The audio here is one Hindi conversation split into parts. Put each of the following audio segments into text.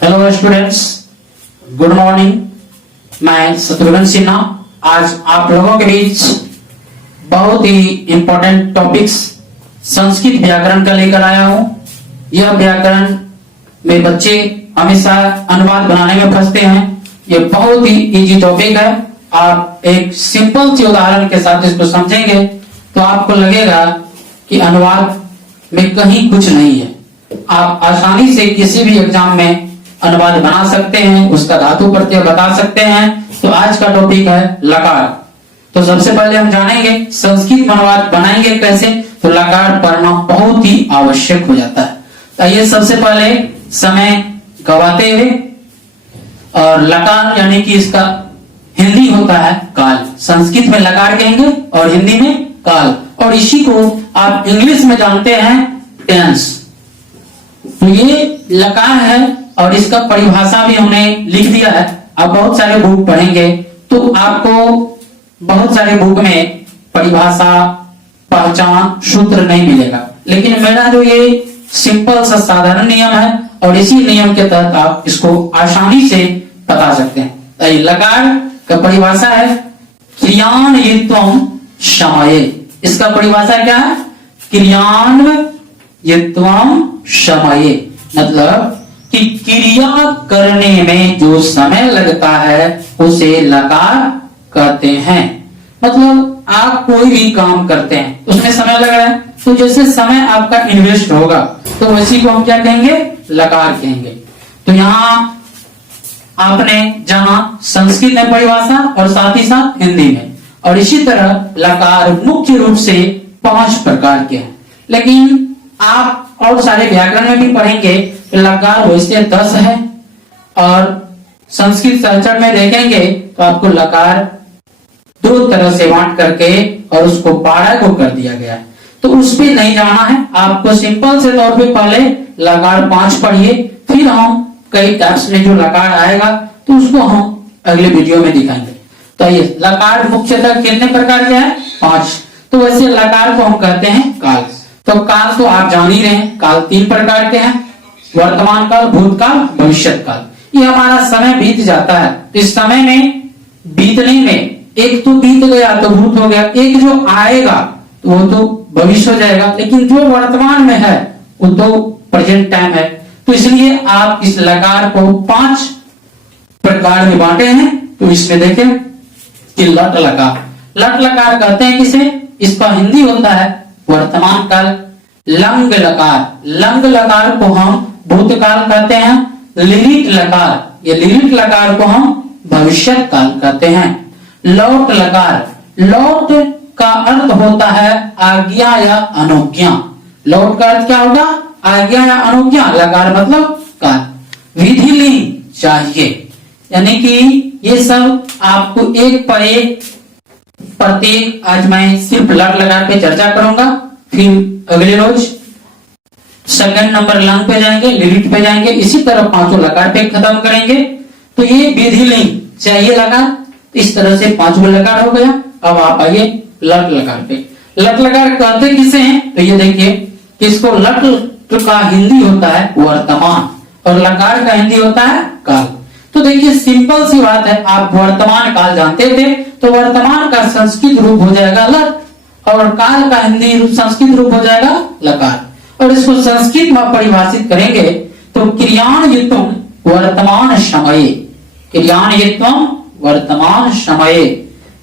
Hello students, good morning. मैं शत्रुघ्न सिन्हा आज आप लोगों के बीच बहुत ही इंपॉर्टेंट टॉपिक्स संस्कृत व्याकरण का लेकर आया हूं। यह व्याकरण में बच्चे हमेशा अनुवाद बनाने में फंसते हैं। यह बहुत ही इजी टॉपिक है। आप एक सिंपल सी उदाहरण के साथ इसको समझेंगे तो आपको लगेगा कि अनुवाद में कहीं कुछ नहीं है। आप आसानी से किसी भी एग्जाम में अनुवाद बना सकते हैं, उसका धातु प्रत्यय बता सकते हैं। तो आज का टॉपिक है लकार। तो सबसे पहले हम जानेंगे संस्कृत में अनुवाद बनाएंगे कैसे। तो लकार पढ़ना बहुत ही आवश्यक हो जाता है। तो आइए सबसे पहले समय गवाते हुए, और लकार यानी कि इसका हिंदी होता है काल। संस्कृत में लकार कहेंगे और हिंदी में काल, और इसी को आप इंग्लिश में जानते हैं टेंस। तो ये लकार है और इसका परिभाषा भी हमने लिख दिया है। आप बहुत सारे बुक पढ़ेंगे तो आपको बहुत सारे बुक में परिभाषा, पहचान, सूत्र नहीं मिलेगा, लेकिन मेरा जो ये सिंपल सा साधारण नियम है और इसी नियम के तहत आप इसको आसानी से बता सकते हैं। तो लकार का परिभाषा है क्रियान्वित्वम समये। इसका परिभाषा क्या है? क्रियान्वित्वम समये, मतलब कि क्रिया करने में जो समय लगता है उसे लकार कहते हैं। मतलब आप कोई भी काम करते हैं उसमें समय लग रहा है, तो जैसे समय आपका इन्वेस्ट होगा तो उसी को हम क्या कहेंगे? लकार कहेंगे। तो यहाँ आपने जहां संस्कृत में परिभाषा और साथ ही साथ हिंदी में, और इसी तरह लकार मुख्य रूप से 5 प्रकार के हैं। लेकिन आप और सारे व्याकरण में भी पढ़ेंगे लकार वैसे 10 है, और संस्कृत सर्चर में देखेंगे तो आपको लकार 2 तरह से बांट करके और उसको 12 को कर दिया गया है। तो उस पर नहीं जाना है आपको। सिंपल से तौर पे पहले लकार 5 पढ़िए, फिर हम कई टाइप्स में जो लकार आएगा तो उसको हम अगले वीडियो में दिखाएंगे। तो ये लकार मुख्यतः कितने प्रकार के हैं? 5। तो वैसे लकार को हम कहते हैं काल। तो काल तो आप जान ही रहे हैं, काल 3 प्रकार के हैं, वर्तमान काल, भूतकाल, भविष्यत काल। ये हमारा समय बीत जाता है, तो इस समय में बीतने में एक तो बीत गया तो भूत हो गया, एक जो आएगा तो वो तो भविष्य हो जाएगा, लेकिन जो वर्तमान में है वो तो प्रेजेंट टाइम है। तो इसलिए आप इस लकार को 5 प्रकार में बांटे हैं। तो इसमें देखें कि लट लकार, लट लकार कहते हैं किसे? इसका हिंदी होता है वर्तमान काल। लंग लकार, लंग लकार को हम भूतकाल कहते हैं। लिलिट लकार, ये लिलिट लकार को हम भविष्यत काल कहते हैं। लौट लकार, लौट का अर्थ होता है आज्ञा या अनुज्ञा। लौट का अर्थ क्या होगा? आज्ञा या अनुज्ञा। लकार मतलब काल। विधि लिंग चाहिए, यानी कि ये सब आपको एक पर एक प्रत्येक, आज मैं सिर्फ लट लकार पे चर्चा करूंगा, फिर अगले रोज सेकंड नंबर लंग पे जाएंगे, लिलिट पे जाएंगे, इसी तरह 5 लकार पे खत्म करेंगे। तो ये विधि लिंग चाहिए लकार, इस तरह से 5 लकार हो गया। अब आप आइए लट लकार पे। लट लकार कहते किसे हैं? तो ये देखिए, इसको लट का हिंदी होता है वर्तमान और लकार का हिंदी होता है काल। तो देखिए सिंपल सी बात है, आप वर्तमान काल जानते थे तो वर्तमान का संस्कृत रूप हो जाएगा लट और काल का हिंदी रूप संस्कृत रूप हो जाएगा लकार। और इसको संस्कृत में परिभाषित करेंगे तो क्रियान्वित्वम वर्तमान समये। क्रियान्वित्वम वर्तमान समये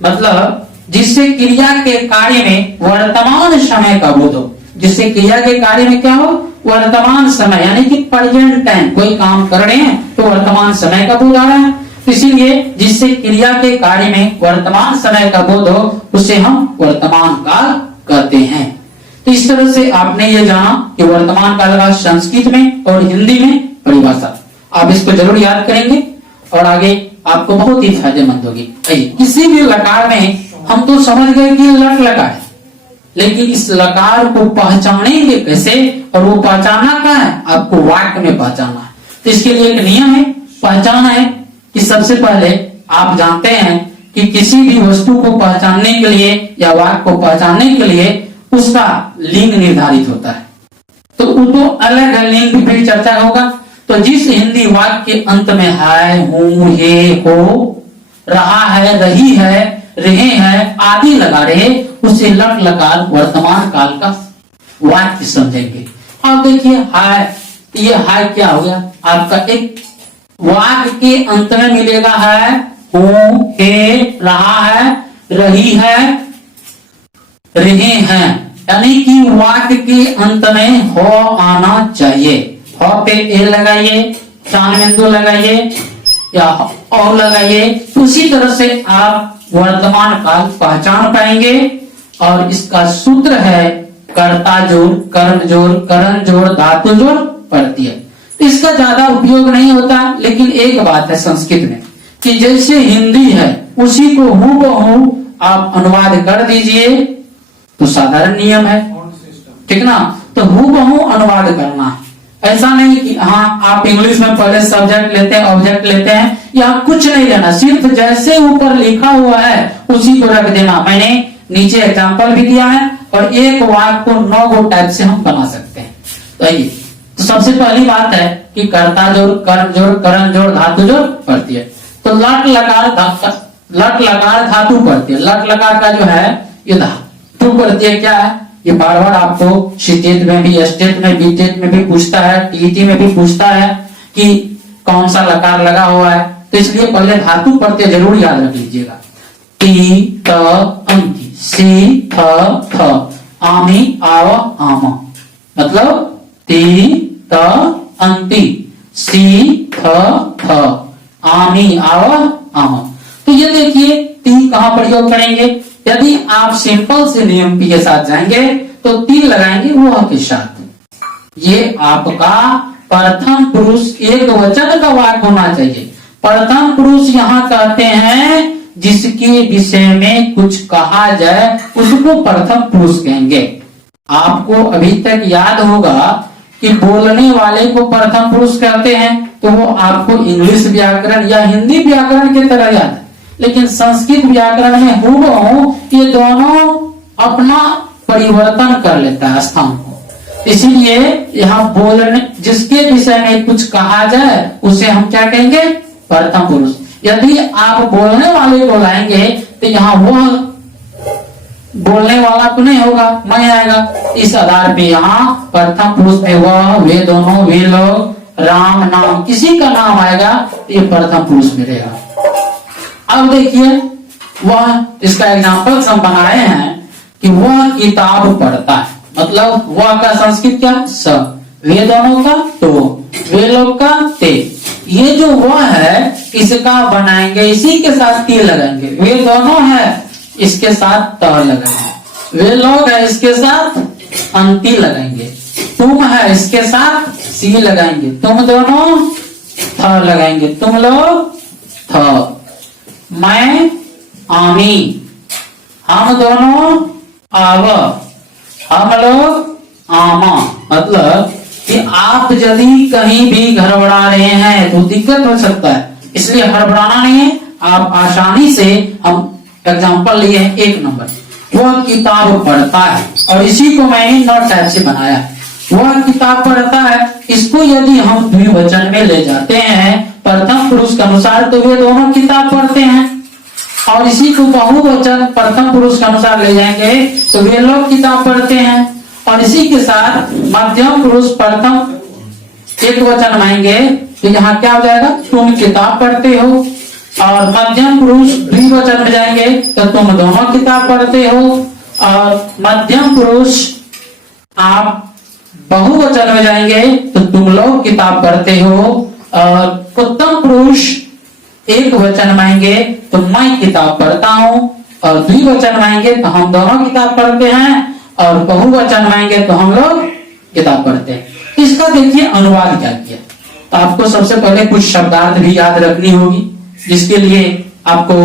मतलब जिससे क्रिया के कार्य में वर्तमान समय का बोध हो। जिससे क्रिया के कार्य में क्या हो? वर्तमान समय, यानी कि प्रेजेंट टाइम। कोई काम कर रहे हैं तो वर्तमान समय का बोध आ रहा है, इसीलिए जिससे क्रिया के कार्य में वर्तमान समय का बोध हो उसे हम वर्तमान काल कहते हैं। तो इस तरह से आपने ये जाना कि वर्तमान काल का संस्कृत में और हिंदी में परिभाषा। आप इसको जरूर याद करेंगे और आगे आपको बहुत ही फायदेमंद होगी। किसी भी लकार में हम तो समझ गए कि लट लकार है, लेकिन इस लकार को पहचानेंगे कैसे? और वो पहचाना क्या है? आपको वाक्य में पहचाना है। तो इसके लिए एक नियम है, पहचाना है कि सबसे पहले आप जानते हैं कि किसी भी वस्तु को पहचानने के लिए या वाक्य को पहचानने के लिए उसका लिंग निर्धारित होता है। तो अलग लिंग की फिर चर्चा होगा। तो जिस हिंदी वाक्य के अंत में है, हूं, हे, हो, रहा है, रही है, रहे हैं आदि लगा रहे, उसे लट लकार वर्तमान काल का वाक्य समझेंगे। अब देखिए हाय, ये हाय क्या हो गया आपका, एक वाक्य के अंत में मिलेगा है, हूं, हे, रहा है, रही है, रहे हैं, यानी कि वाक्य के अंत में हो आना चाहिए। हो पे ए लगाइए, चांद लगाइए या और लगाइए, उसी तरह से आप वर्तमान काल पहचान पाएंगे। और इसका सूत्र है कर्ता जोड़, कर्म जोड़, करण जोड़, धातु जोड़, प्रत्यय। तो इसका ज्यादा उपयोग नहीं होता, लेकिन एक बात है संस्कृत में कि जैसे हिंदी है उसी को हूबहू आप अनुवाद कर दीजिए, तो साधारण नियम है, ठीक ना। तो हूबहू अनुवाद करना है, ऐसा नहीं कि हाँ आप इंग्लिश में पहले सब्जेक्ट लेते हैं, ऑब्जेक्ट लेते हैं, या कुछ नहीं लेना, सिर्फ जैसे ऊपर लिखा हुआ है उसी को रख देना। मैंने नीचे एग्जांपल भी दिया है, और एक वाक्य को 9 गो टाइप से हम बना सकते हैं। तो सबसे पहली बात है कि कर्ता जोड़, कर्म जोड़, करण जोड़, धातु जोड़, प्रत्यय। तो लट लकार धातु प्रत्यय, लट लकार का जो है ये धातु प्रत्यय क्या है, ये बार बार आपको सीटेट में भी, एस्टेट में भी, टेट में भी पूछता है, टीईटी में भी पूछता है कि कौन सा लकार लगा हुआ है। तो इसलिए पहले धातु प्रत्यय जरूर याद रख लीजिएगा। ती, त, अंति, सी, थ, आमी, आव, आमा, मतलब ती, त, अंति, सी, थ, आमी, आव, आमा। तो ये देखिए ती कहां प्रयोग करेंगे, यदि आप सिंपल से नियम के साथ जाएंगे तो ती लगाएंगे वह के साथ। ये आपका प्रथम पुरुष एक वचन का वाक्य होना चाहिए। प्रथम पुरुष यहाँ कहते हैं जिसके विषय में कुछ कहा जाए उसको प्रथम पुरुष कहेंगे। आपको अभी तक याद होगा कि बोलने वाले को प्रथम पुरुष कहते हैं, तो वो आपको इंग्लिश व्याकरण या हिंदी व्याकरण की तरह याद है, लेकिन संस्कृत व्याकरण में हूबहू ये दोनों अपना परिवर्तन कर लेता है स्थान को। इसीलिए यहाँ बोलने जिसके विषय में कुछ कहा जाए उसे हम क्या कहेंगे, प्रथम पुरुष। यदि आप बोलने वाले को लाएंगे तो यहाँ वह बोलने वाला तो नहीं होगा, मैं आएगा। इस आधार पे यहाँ प्रथम पुरुष में वह, वे दोनों, वे लोग, राम, नाम, किसी का नाम आएगा तो ये प्रथम पुरुष में रहेगा। अब देखिए वह, इसका एग्जाम्पल हम बनाए हैं कि वह किताब पढ़ता है, मतलब वह का संस्कृत क्या, स, वे दोनों का तो, वे लोग का ते। ये जो वह है इसका बनाएंगे, इसी के साथ ती लगाएंगे। वे दोनों है इसके साथ त लगाएंगे, वे लोग है इसके साथ अंति लगाएंगे, तुम है इसके साथ सी लगाएंगे, तुम दोनों थ लगाएंगे, तुम लोग थ, मैं आमी, हम दोनों आव, हम लोग आमा। मतलब कि आप यदि कहीं भी गड़बड़ा रहे हैं तो दिक्कत हो सकता है, इसलिए हड़बड़ाना नहीं है। आप आसानी से, हम एग्जांपल लिए हैं 1 नंबर, वह किताब पढ़ता है, और इसी को मैंने 9 टाइप से बनाया। वह किताब पढ़ता है, इसको यदि हम द्विवचन में ले जाते हैं प्रथम पुरुष के अनुसार तो वे दोनों किताब पढ़ते हैं, और इसी को बहुवचन प्रथम पुरुष के अनुसार ले जाएंगे तो वे लोग किताब पढ़ते हैं, और इसी के साथ मध्यम पुरुष प्रथम एक वचन मानेंगे तो यहाँ क्या हो जाएगा, तुम किताब पढ़ते हो। और मध्यम पुरुष द्विवचन में जाएंगे तो तुम दोनों किताब पढ़ते हो, और मध्यम पुरुष आप बहुवचन में जाएंगे तो तुम लोग किताब पढ़ते हो, और उत्तम पुरुष एक वचन मानेंगे तो मैं किताब पढ़ता हूँ, और द्विवचन मानेंगे तो हम दोनों किताब पढ़ते हैं, और बहुवचन मानेंगे तो हम लोग किताब पढ़ते हैं। इसका देखिए अनुवाद क्या किया। तो आपको सबसे पहले कुछ शब्दार्थ भी याद रखनी होगी, जिसके लिए आपको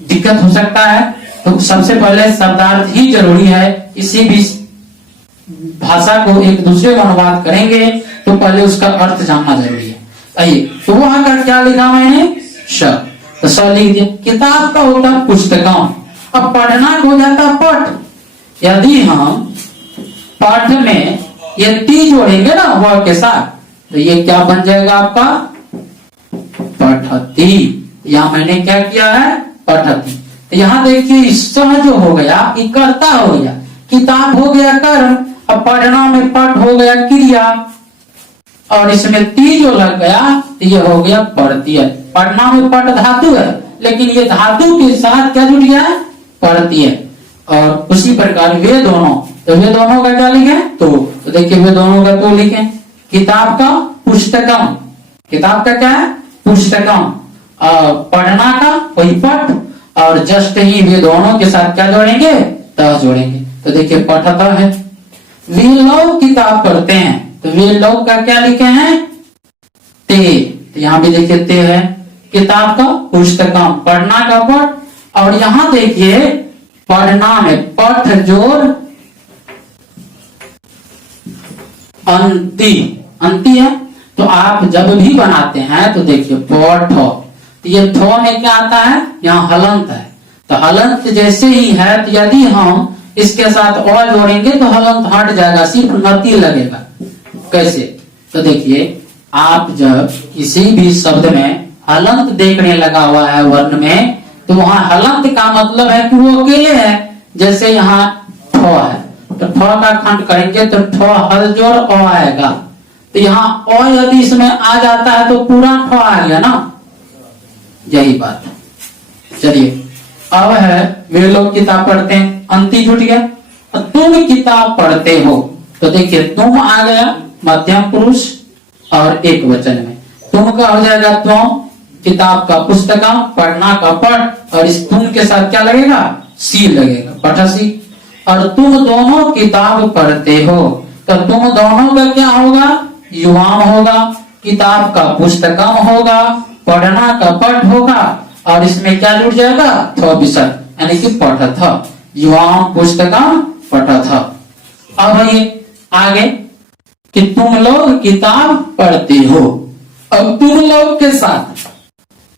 दिक्कत हो सकता है। तो सबसे पहले शब्दार्थ ही जरूरी है, इसी भी भाषा को एक दूसरे में अनुवाद करेंगे तो पहले उसका अर्थ जानना जरूरी है। आइए, तो वहां का क्या लिखा मैंने, श, तो स लिख दिया। किताब का होता है पुस्तकों, अब पढ़ना हो जाता पठ। यदि हम पाठ में ये टी जोड़ेंगे ना वह के साथ, तो ये क्या बन जाएगा आपका पठती। यहाँ मैंने क्या किया है पठती। तो यहाँ देखिए सह जो हो गया ये कर्ता हो गया, किताब हो गया कर्म, अब पढ़ना में पठ हो गया क्रिया, और इसमें ती जो लग गया तो ये हो गया पढ़ती। पढ़ना में पठ धातु है, लेकिन ये धातु के साथ क्या जुड़ गया है पढ़ती है। और उसी प्रकार वे दोनों, तो वे दोनों का क्या लिखे तो देखिए वे दोनों का तो लिखे। किताब का पुस्तकम, किताब का क्या है पुस्तकम, पढ़ना का वही पठ, और जस्ट ही वे दोनों के साथ क्या जोड़ेंगे त जोड़ेंगे। तो देखिए पठता है। वे लोग किताब पढ़ते हैं, तो वे लोग का क्या लिखे हैं ते, तो यहाँ भी देखिए ते है। किताब का पुस्तकम, पढ़ना का पठ, और यहाँ देखिए पढ़ना में पठ जोड़ अंति, अंति है। तो आप जब भी बनाते हैं तो देखिए पठ, तो ये थ में क्या आता है यहाँ हलंत है, तो हलंत जैसे ही है तो यदि हम इसके साथ और जोड़ेंगे तो हलंत हट जाएगा, सिर्फ नति लगेगा। कैसे, तो देखिए आप जब किसी भी शब्द में हलंत देखने लगा हुआ है वर्ण में, तो वहां हलंत का मतलब है कि वो अकेले है। जैसे यहाँ ठ है, तो ठ का खंड करेंगे तो ठ हल जोड़ अ आएगा, तो यहाँ अ यदि इसमें आ जाता है तो पूरा ठ आ गया ना, यही बात है। चलिए अब है वे लोग किताब पढ़ते हैं, अंति छूट गया। तुम किताब पढ़ते हो, तो देखिए तुम आ गया मध्यम पुरुष और एक वचन में, तुम का हो जाएगा तुम, किताब का पुस्तकम, पढ़ना का पढ़, और इस तुम के साथ क्या लगेगा सी लगेगा पठसी। और तुम दोनों किताब पढ़ते हो, तो तुम दोनों का क्या होगा युवाम होगा, किताब का पुस्तकम होगा, पढ़ना का पठ होगा, और इसमें क्या जुड़ जाएगा थ विसर्ग, यानी कि पठथ, युवाम पुस्तकम पठथ। अब ये आगे कि तुम लोग किताब पढ़ते हो, अब तुम लोग के साथ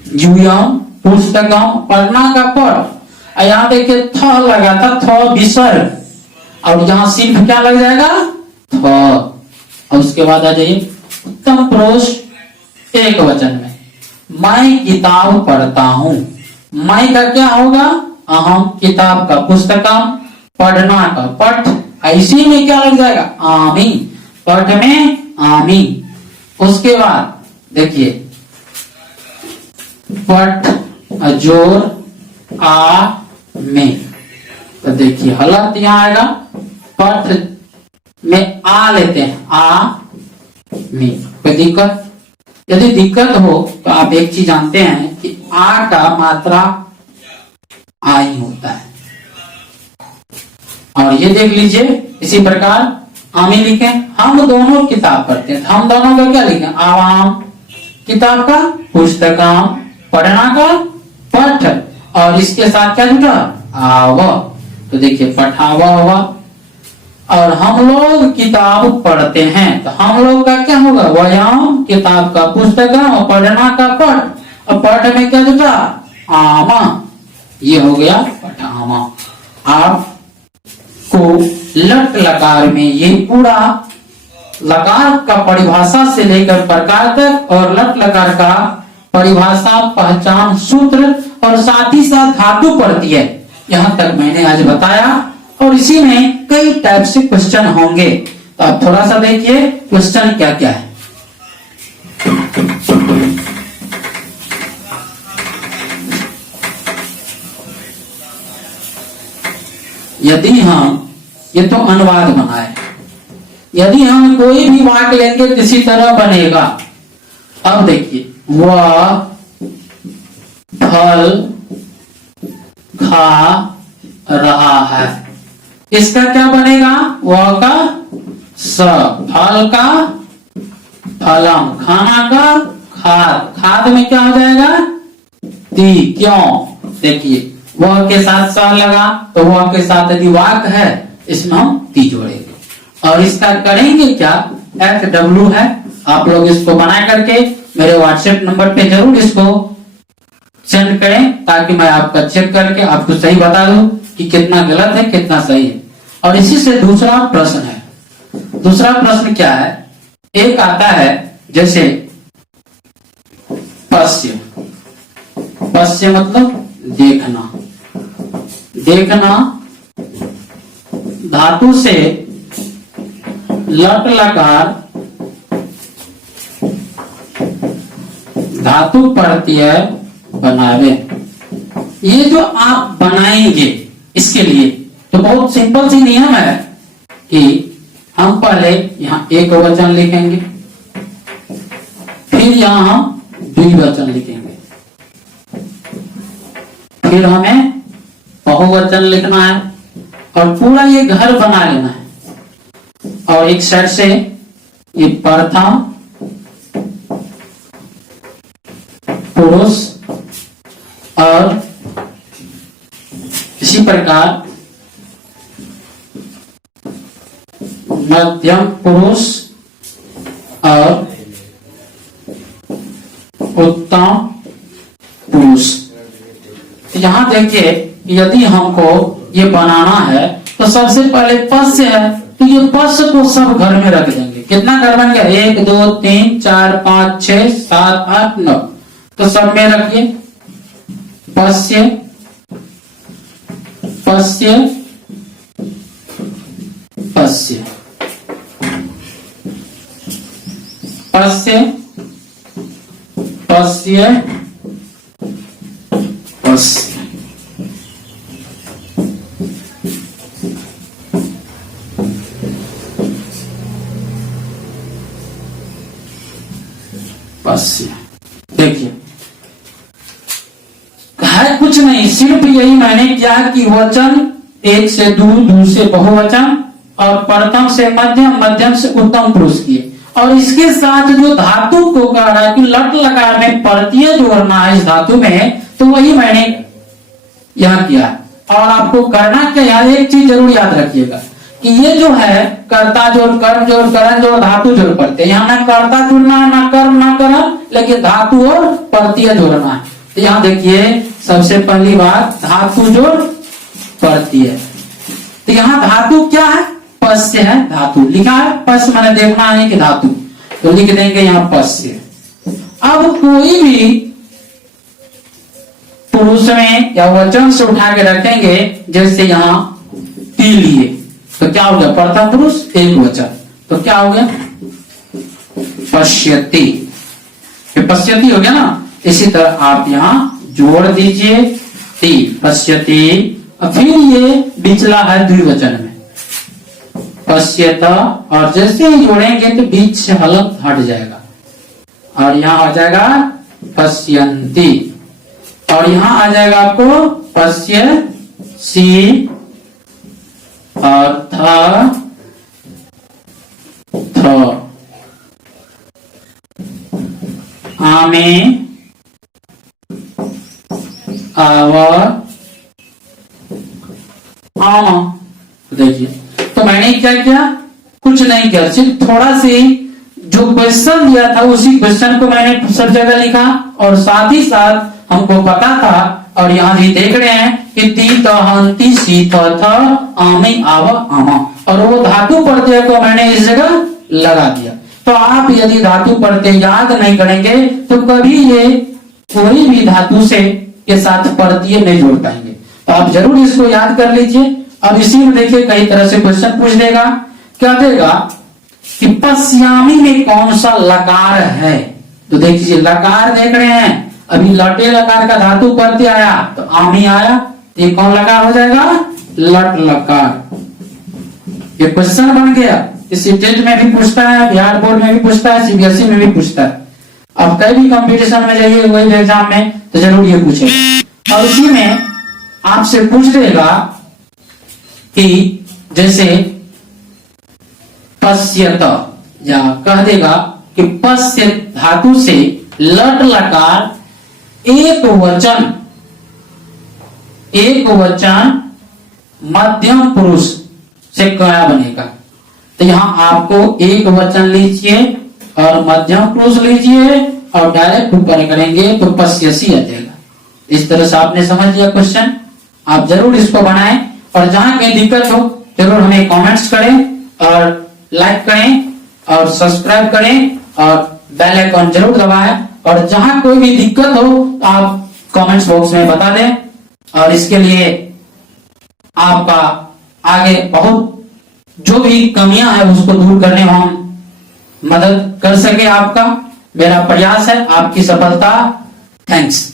युवाम पुस्तकम पढ़ना का पठ, यहाँ देखिए थ लगा था थ विसर्ग, और यहाँ सिर्फ क्या लग जाएगा थ। और उसके बाद आ जाइए उत्तम पुरुष एक वचन में, मैं किताब पढ़ता हूं, मैं का क्या होगा अहम, किताब का पुस्तकम, पढ़ना का पठ, इसी में क्या लग जाएगा आमी, पठ में आमी। उसके बाद देखिए पठ जोर आ में, तो देखिए हलंत यहाँ आएगा, पठ में आ लेते हैं आ में, कोई दिक्कत? यदि दिक्कत हो तो आप एक चीज जानते हैं कि आ का मात्रा आ ही होता है, और ये देख लीजिए इसी प्रकार आमी लिखे। हम दोनों किताब पढ़ते हैं, हम दोनों का क्या लिखे आवाम, किताब का पुस्तकम, पढ़ना का पठ, और इसके साथ क्या जुटा आव, तो देखिए पठावा हुआ। और हम लोग किताब पढ़ते हैं, तो हम लोग का क्या होगा व्यायाम, किताब का पुस्तकम और पढ़ना का पठ, और पठ में क्या जुटा आमा, ये हो गया पठामा। आपको लट लकार में ये पूरा लकार का परिभाषा से लेकर प्रकार तक, और लट लकार का परिभाषा पहचान सूत्र, और साथ ही साथ धातु पढ़ती है, यहाँ तक मैंने आज बताया। और इसी में कई टाइप से क्वेश्चन होंगे, तो आप थोड़ा सा देखिए क्वेश्चन क्या क्या है। यदि हम, ये तो अनुवाद बनाए, यदि हम कोई भी वाक्य लेंगे किसी तरह बनेगा। अब देखिए वह फल खा रहा है, इसका क्या बनेगा वह का स, फल का फलम, खाना का खाद, खाद में क्या हो जाएगा ती, क्यों देखिए वह के साथ स लगा, तो वह के साथ यदि वाक है इसमें हम ती जोड़ेंगे। और इसका करेंगे क्या FW है, आप लोग इसको बना करके मेरे व्हाट्सएप नंबर पे जरूर इसको सेंड करें, ताकि मैं आपका चेक करके आपको सही बता दूं कि कितना गलत है कितना सही है। और इसी से दूसरा प्रश्न है, दूसरा प्रश्न क्या है, एक आता है जैसे पश्य, पश्य मतलब देखना, देखना धातु से लट लकार धातु प्रत्यय बनावे। ये जो आप बनाएंगे इसके लिए तो बहुत सिंपल सी नियम है कि हम पहले यहाँ एक वचन लिखेंगे, फिर यहाँ हम द्विवचन लिखेंगे, फिर हमें बहुवचन लिखना है और पूरा ये घर बना लेना है। और एक साइड से ये प्रथम पुरुष और इसी प्रकार मध्यम पुरुष और उत्तम पुरुष। यहां देखिए यदि हमको ये बनाना है तो सबसे पहले पश्य है, तो ये पश्य को सब घर में रख देंगे। कितना घर बन गया? 1 2 3 4 5 6 7 8 9, तो सब में रखिए पश्य पश्य पश्य पश्य पश्य पश्य। पश्य देखिए है कुछ नहीं, सिर्फ यही मैंने किया कि वचन एक से दू से बहुवचन और प्रथम से मध्यम, मध्यम से उत्तम पुरुष किए। और इसके साथ जो धातु को कह रहा है कि लट लकार में प्रत्यय जोड़ना है इस धातु में, तो वही मैंने यहां किया। और आपको करना क्या, यार एक चीज जरूर याद रखिएगा कि ये जो है कर्ता जोड़, कर्म जोड़, करण जोड़, धातु जोड़ पड़ते हैं। यहाँ ना कर्ता जोड़ना है, ना कर्म ना करण, लेकिन धातु और प्रत्यय जोड़ना है। तो यहाँ देखिए सबसे पहली बात धातु जोड़ प्रत्यय। तो यहाँ धातु क्या है? पश्य है, धातु लिखा है, पश्य मैंने देखना है कि धातु, तो लिख देंगे यहाँ पश्य। अब कोई भी पुरुष में या वचन से उठा के रखेंगे, जैसे यहाँ टी लिए, तो क्या हो गया? प्रथम पुरुष एक वचन, तो क्या हो गया? पश्यति, पश्यति हो गया ना। इसी तरह आप यहाँ जोड़ दीजिए टी, पश्यति, फिर ये बिचला है द्विवचन में पश्यत, और जैसे ही जोड़ेंगे तो बीच से हलक हट जाएगा और यहाँ आ जाएगा पश्यन्ति, और यहाँ आ जाएगा आपको पश्यसि और थ आमे आव आमा। देखिए तो मैंने क्या किया? कुछ नहीं किया, सिर्फ थोड़ा सी जो क्वेश्चन दिया था उसी क्वेश्चन को मैंने सब जगह लिखा, और साथ ही साथ हमको पता था, और यहाँ भी देख रहे हैं कि ती तहंती सी थ आमे आव आमा, और वो धातु प्रत्यय को मैंने इस जगह लगा दिया। तो आप यदि धातु प्रत्यय याद नहीं करेंगे तो कभी ये कोई भी धातु से के साथ प्रत्यय नहीं जोड़ पाएंगे। तो आप जरूर इसको याद कर लीजिए। अब इसी में देखिए कई तरह से क्वेश्चन पूछ देगा, क्या देगा कि पश्यामी में कौन सा लकार है? तो देखिए लकार देख रहे हैं, अभी लटे लकार का धातु प्रत्यय आया तो आमी आया, ये कौन लकार हो जाएगा? लट लकार। ये क्वेश्चन बन गया, इस टेट में भी पूछता है, बिहार बोर्ड में भी पूछता है, सीबीएसई में भी पूछता है। अब कई भी कंपटीशन में जाइए, वही एग्जाम में, तो जरूर ये पूछेगा। और इसी में आपसे पूछ देगा कि जैसे पश्यत, या कह देगा कि पश्य धातु से लट लकार एक वचन मध्यम पुरुष से क्या बनेगा? तो यहाँ आपको एक वचन लीजिए और मध्यम पुरुष लीजिए और डायरेक्ट ऊपर करेंगे तो पश्यसी आ जाएगा। इस तरह से आपने समझ लिया क्वेश्चन। आप जरूर इसको बनाएं, और जहां कहीं दिक्कत हो जरूर हमें कमेंट्स करें और लाइक करें और सब्सक्राइब करें और बेल आइकॉन जरूर दबाएं और जहां कोई भी दिक्कत हो आप कमेंट्स बॉक्स में बता दें और इसके लिए आपका आगे बहुत जो भी कमियां हैं उसको दूर करने में हम मदद कर सके। आपका मेरा प्रयास है आपकी सफलता। थैंक्स।